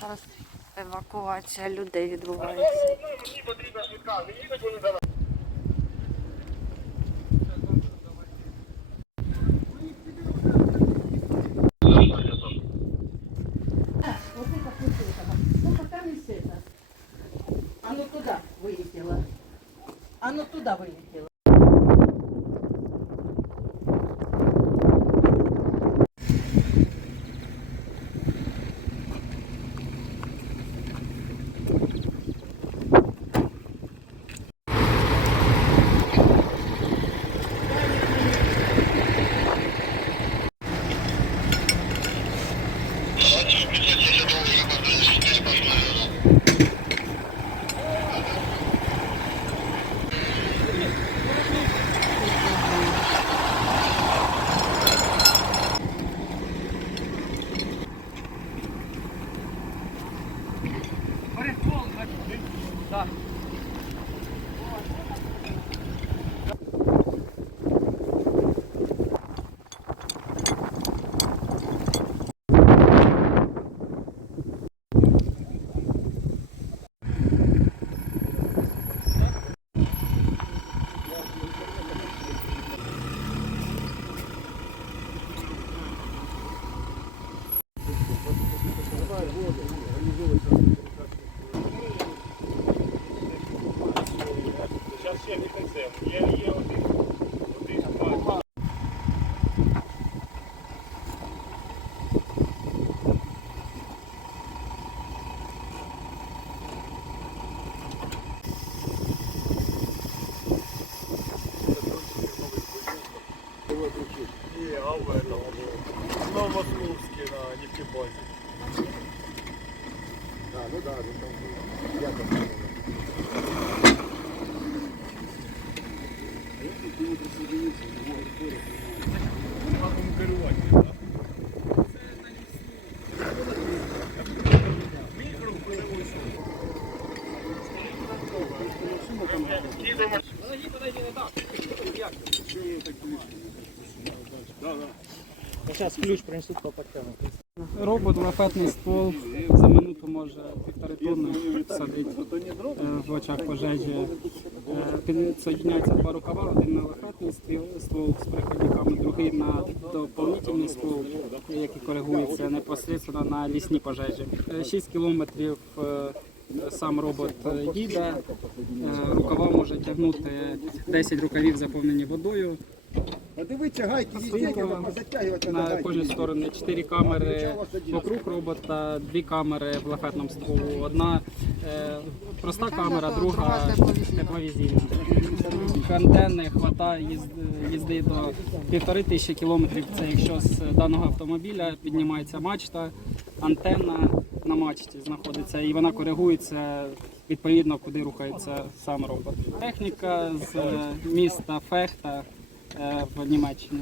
Зараз евакуація людей відбувається. А ну туда вылетела. А ну туда вылетела. Ще не кінцем. Є, є один, один, два. Ні, а в этом. Новомосковський на нефтебазе. Можемо керувати. Зараз ключ принесуть по Робот, лафетний ствол. За минуту може півтори тонни садити в очах пожежі. Е, два рукава, один на лафетний ствол, з приходниками, другий на доповнительний ствол, який коригується непосередньо на лісні пожежі. 6 кілометрів е, сам робот е, їде, Е, рукава може тягнути 10 рукавів заповнені водою. А дивіться, гайки везде, позатягувати На гайки. кожній стороні чотири камери вокруг робота, дві камери в лафетному стволу. Одна е, проста камера, друга тепловізійна. Антенни хватає їзди, їзди до півтори тисячі кілометрів. Це якщо з даного автомобіля піднімається мачта, антенна на мачті знаходиться і вона коригується відповідно, куди рухається сам робот. Техніка з е, міста Фехта в Німеччині.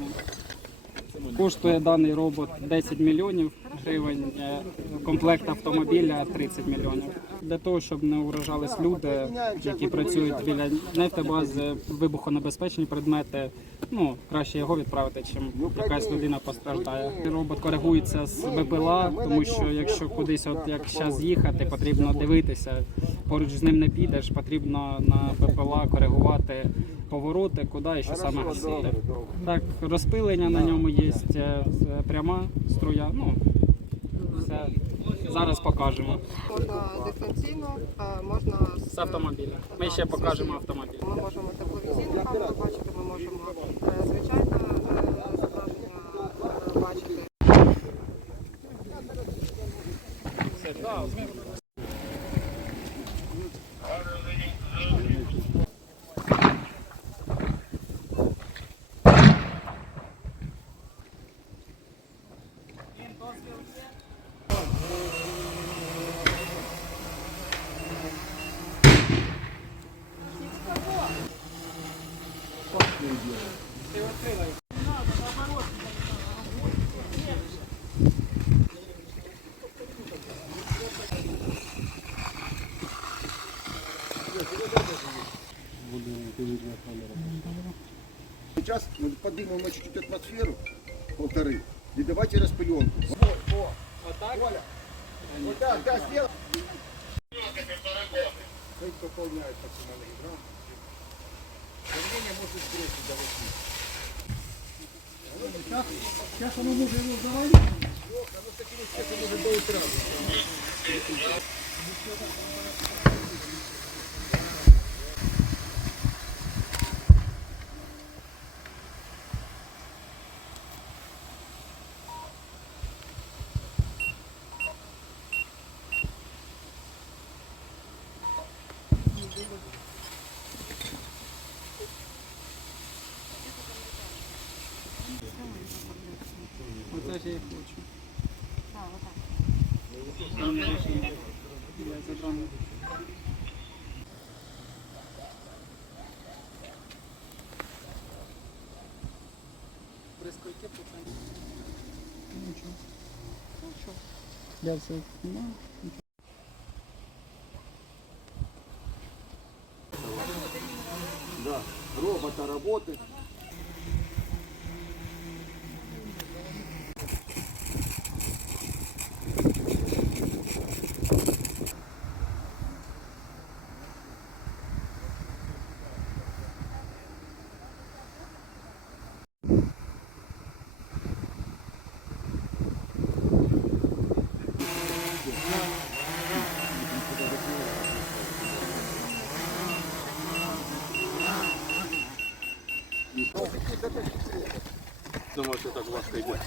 Коштує даний робот 10 мільйонів гривень, е, комплект автомобіля 30 мільйонів. Для того, щоб не уражались люди, які працюють біля нефтебази, вибухонебезпечні предмети, ну краще його відправити, чим якась людина постраждає. Робот коригується з БПЛА, тому що якщо кудись, от як зараз їхати, потрібно дивитися. Поруч з ним не підеш, потрібно на БПЛА коригувати повороти, куди і що саме гасити. Так, розпилення на ньому є е, пряма струя. Ну, все. Зараз покажемо. Можна дистанційно, можна з З автомобіля. Ми ще покажемо автомобіль. Ми можемо тепловізійну камеру бачити, ми можемо е, Сейчас мы поднимем чуть-чуть атмосферу, полторы, и давайте распыленку. О, о, вот так? Оля, вот так, да, сделай. Пусть пополняет максимальный грамм. Давление может сбросить до 8. Сейчас, сейчас оно уже его завалит. Леха, ну таким успехом уже до утра. я і хочу. Так, отак. Я забрав. При скільки процентів? Нічого. Я все знімаю. Да, робота работает. Що так важко йде.